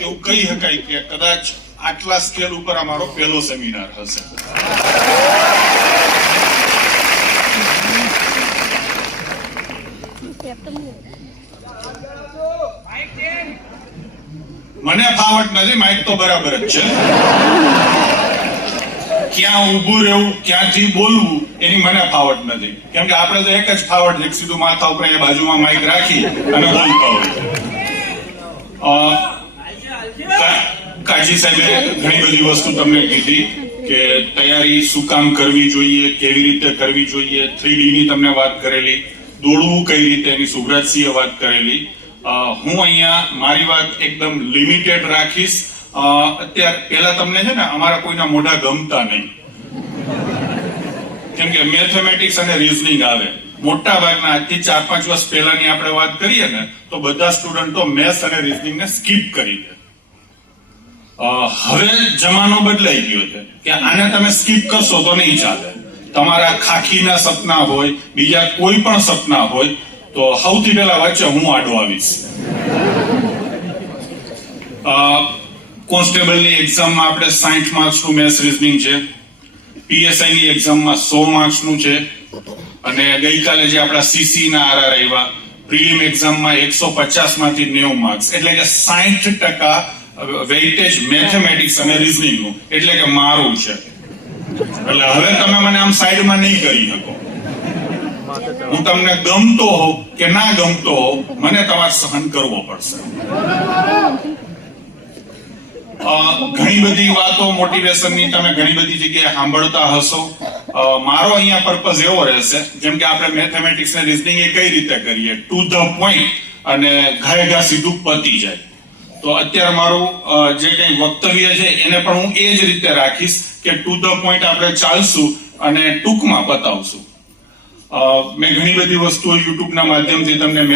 એવું કહી શકાય કે કદાચ આટલા સ્કેલ ઉપર અમારો પહેલો સેમિનાર હશે. મને ફાવટ નથી, માઇક તો બરાબર જ છે. ક્યાં ઊભું રહેવું, ક્યાંથી બોલવું એની મને ફાવટ નથી, કેમ કે આપણે તો એક જ ફાવટ છે, સીધું માથા ઉપર બાજુમાં માઇક રાખી અને બોલતા હોય. કાજી સાહેબે ઘણી બધી વસ્તુ તમને કીધી કે તૈયારી શું કામ કરવી જોઈએ, કેવી રીતે કરવી જોઈએ, 3D ની તમને વાત કરેલી, દોડવું કઈ રીતે એની સુભરાજસિંહે વાત કરેલી. હું અહીંયા મારી વાત એકદમ લિમિટેડ રાખીશ. અત્યારે પેલા તમને છે ને અમારા કોઈના મોઢા ગમતા નહીં, કેમ કે મેથેમેટિક્સ અને રીઝનિંગ આવે. મોટા ભાગના આજથી 4-5 વર્ષ પહેલાની આપણે વાત કરીએ ને તો બધા સ્ટુડન્ટો મેથ્સ અને રીઝનિંગ ને સ્કીપ કરી દે. હવે જમાનો બદલાઈ ગયો છે કે આને તમે સ્કીપ કરશો તો નહીં ચાલે. તમારા ખાખીના સપના હોય, બીજા કોઈ પણ સપના હોય તો સૌથી પહેલા વચ્ચે હું આડો આવીશ. કોન્સ્ટેબલની એક્ઝામમાં આપણે 60 માર્ક્સનું મેથ્સ રીઝનિંગ છે, પીએસઆઈ ની એક્ઝામમાં 100 માર્ક્સનું છે, અને ગઈકાલે જે આપણા સીસી ના આરઆર આવ્યા પ્રિલિમ એક્ઝામમાં 150 માંથી 90 માર્ક્સ, એટલે કે 60% વેઇટેજ મેથેમેટિક્સ અને રીઝનિંગ નું, એટલે કે મારું છે. એટલે હવે તમે મને આમ સાઈડમાં નહીં કરી શકો. હું તમને ગમતો હોઉં કે ના ગમતો હોઉં, મને તમારે સહન કરવો પડશે. ઘણી બધી વાતો મોટિવેશનની તમે ઘણી બધી જગ્યાએ સાંભળતા હશો. મારો અહીંયા પર્પઝ એવો રહેશે, જેમ કે આપણે મેથેમેટિક્સ ને રીઝનિંગ એ કઈ રીતે કરીએ, ટુ ધ પોઈન્ટ અને ઘા સીધું પતી જાય. તો અત્યારે મારું જે કઈ વક્તવ્ય છે એને પણ હું એ જ રીતે રાખીશ કે ટુ ધ પોઈન્ટ આપણે ચાલશું અને ટૂંકમાં પતાવશું. મેં ઘણી બધી વસ્તુઓ યુટ્યુબના માધ્યમથી તમને